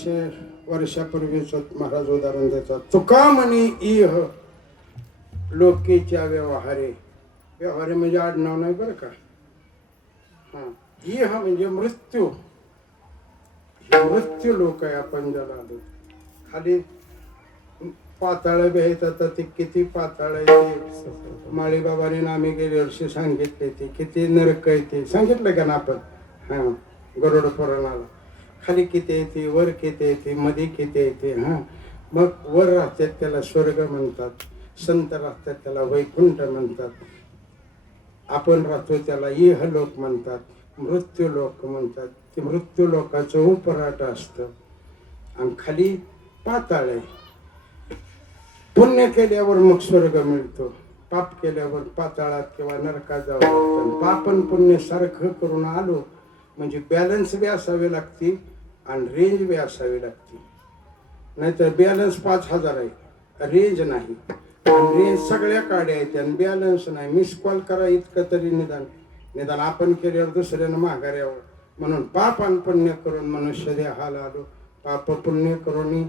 1200 वर्षापूर्वीच महाराज उदाहरण देतात. तुका म्हणी इह लोकेच्या व्यवहारे. व्यवहारे म्हणजे आडनाव नाही बरं का. हा, इह म्हणजे मृत्यू. मृत्यू लोक आहे आपण ज्याला आलो. खाली पाताळ भेटत ते किती पाताळ आहे ते माळीबाबाने आम्ही गेल्या वर्षी सांगितले. ते किती नरक आहे ते सांगितलं का ना आपण. हा, गरुड पुराणाला खाली किती येते, वर किती येते, मध्ये किती येते. हा, मग वर राहतात त्याला स्वर्ग म्हणतात, संत राहतात त्याला वैकुंठ म्हणतात, आपण राहतो त्याला इह लोक म्हणतात, मृत्यू लोक म्हणतात. ते मृत्यू लोकाचं उपराट असतं आणि खाली पाताळ आहे. पुण्य केल्यावर मग स्वर्ग मिळतो, पाप केल्यावर पाताळात किंवा नरकात जावं लागतं. पाप आणि पुण्य सारखं करून आलो म्हणजे बॅलन्स बी असावी लागते आणि रेंज बी असावी लागते. नाहीतर बॅलन्स 5000 आहे, रेंज नाही. आणि रेंज सगळ्या काड्या आहेत आणि बॅलन्स नाही. मिस कॉल करा इतकं तरी निदान निदान आपण केल्यावर दुसऱ्यानं माघार यावं. म्हणून पाप आणि पुण्य करून मनुष्य देहाला आलो. पाप पुण्य करून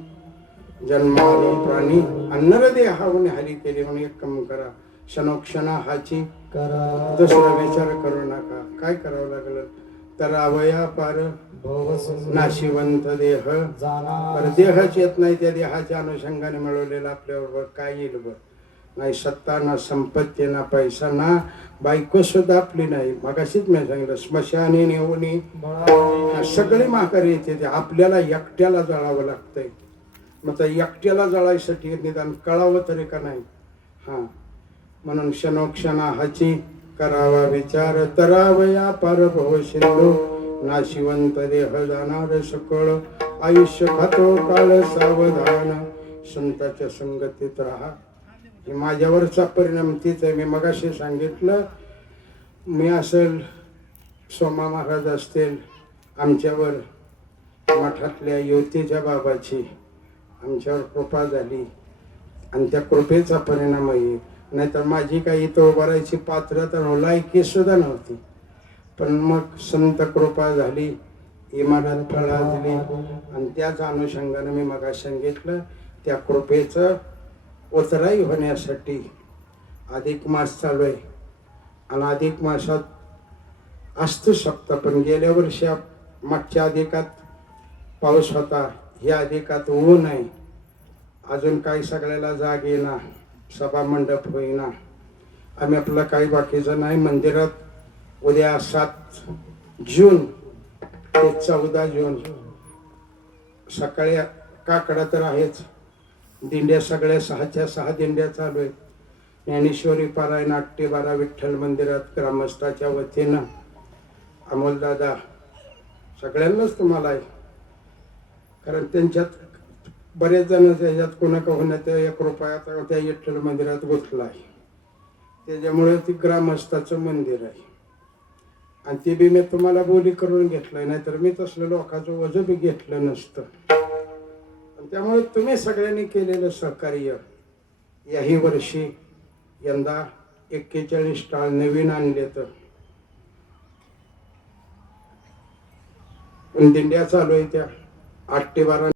जन्माला प्राणी आणि नरदेहावून हरी केली. म्हणून एक काम करा, क्षणोक्षणा हाची करा, दुसरा विचार करू नका. काय करावं लागलं तर अवया पार नाशिवंत देह जाणार. देहच येत नाही, त्या देहाच्या अनुषंगाने मिळवलेला आपल्याबरोबर काय येईल बरं. नाही सत्ता, ना संपत्ती, ना पैसा, ना बायको सुद्धा आपली नाही. मगाशीच मी सांगितलं स्मशानी नेऊनी सगळे माघारी येते. ते आपल्याला एकट्याला जळावं लागतंय. मग त्या एकट्याला जळायसाठी निदान कळावं तरी का नाही. हां, म्हणून क्षणोक्षणा हाची करावा विचार, तरावया पार भव सिंधू नाशिवंत देह जाणार सकळ. आयुष्य खातो काळ सावधान, संताच्या संगतीत राहा. माझ्यावरचा परिणाम तीच आहे. मी मगाशी सांगितलं, मी असेल, सोमा महाराज असतील, आमच्यावर मठातल्या युवतीच्या बाबाची आमच्यावर कृपा झाली आणि त्या कृपेचा परिणाम आहे. नाहीतर माझी काही इथं उभारायची पात्रता लायकी सुद्धा नव्हती. पण मग संत कृपा झाली, इमारत फळाजली आणि त्याच अनुषंगाने मी मगाशी सांगितलं त्या कृपेचं उतराई होण्यासाठी अधिक मास चालू आहे. आणि अधिक मासात असू शकतं, पण गेल्या वर्षी मागच्या अधिकात पाऊस होता, ह्या अधिकात ऊन आहे. अजून काही सगळ्याला जाग येईना, सभा मंडप होईना. आम्ही आपलं काही बाकीचं नाही. मंदिरात उद्या 7 जून ते 14 जून सकाळी काकडा तर आहेच. दिंड्या सगळ्या 6च्या 6 दिंड्या चालू आहेत. ज्ञानेश्वरी पारायण 8 ते 12 विठ्ठल मंदिरात ग्रामस्थाच्या वतीनं. अमोलदादा सगळ्यांनाच तुम्हाला आहे, कारण त्यांच्यात बरेच जण त्याच्यात कोणाका होण्यात 1 रुपया त्या विठ्ठल मंदिरात गुंतला आहे. त्याच्यामुळे ती ग्रामस्थाचं मंदिर आहे आणि ते बी मी तुम्हाला बोली करून घेतलंय. नाहीतर मी तसलं लोकांचं वजन बी घेतलं नसतं. त्यामुळे तुम्ही सगळ्यांनी केलेलं सहकार्य याही वर्षी यंदा 41 स्टॉल नवीन आणले. तर दिंड्या चालू आहे त्या 8 ते 12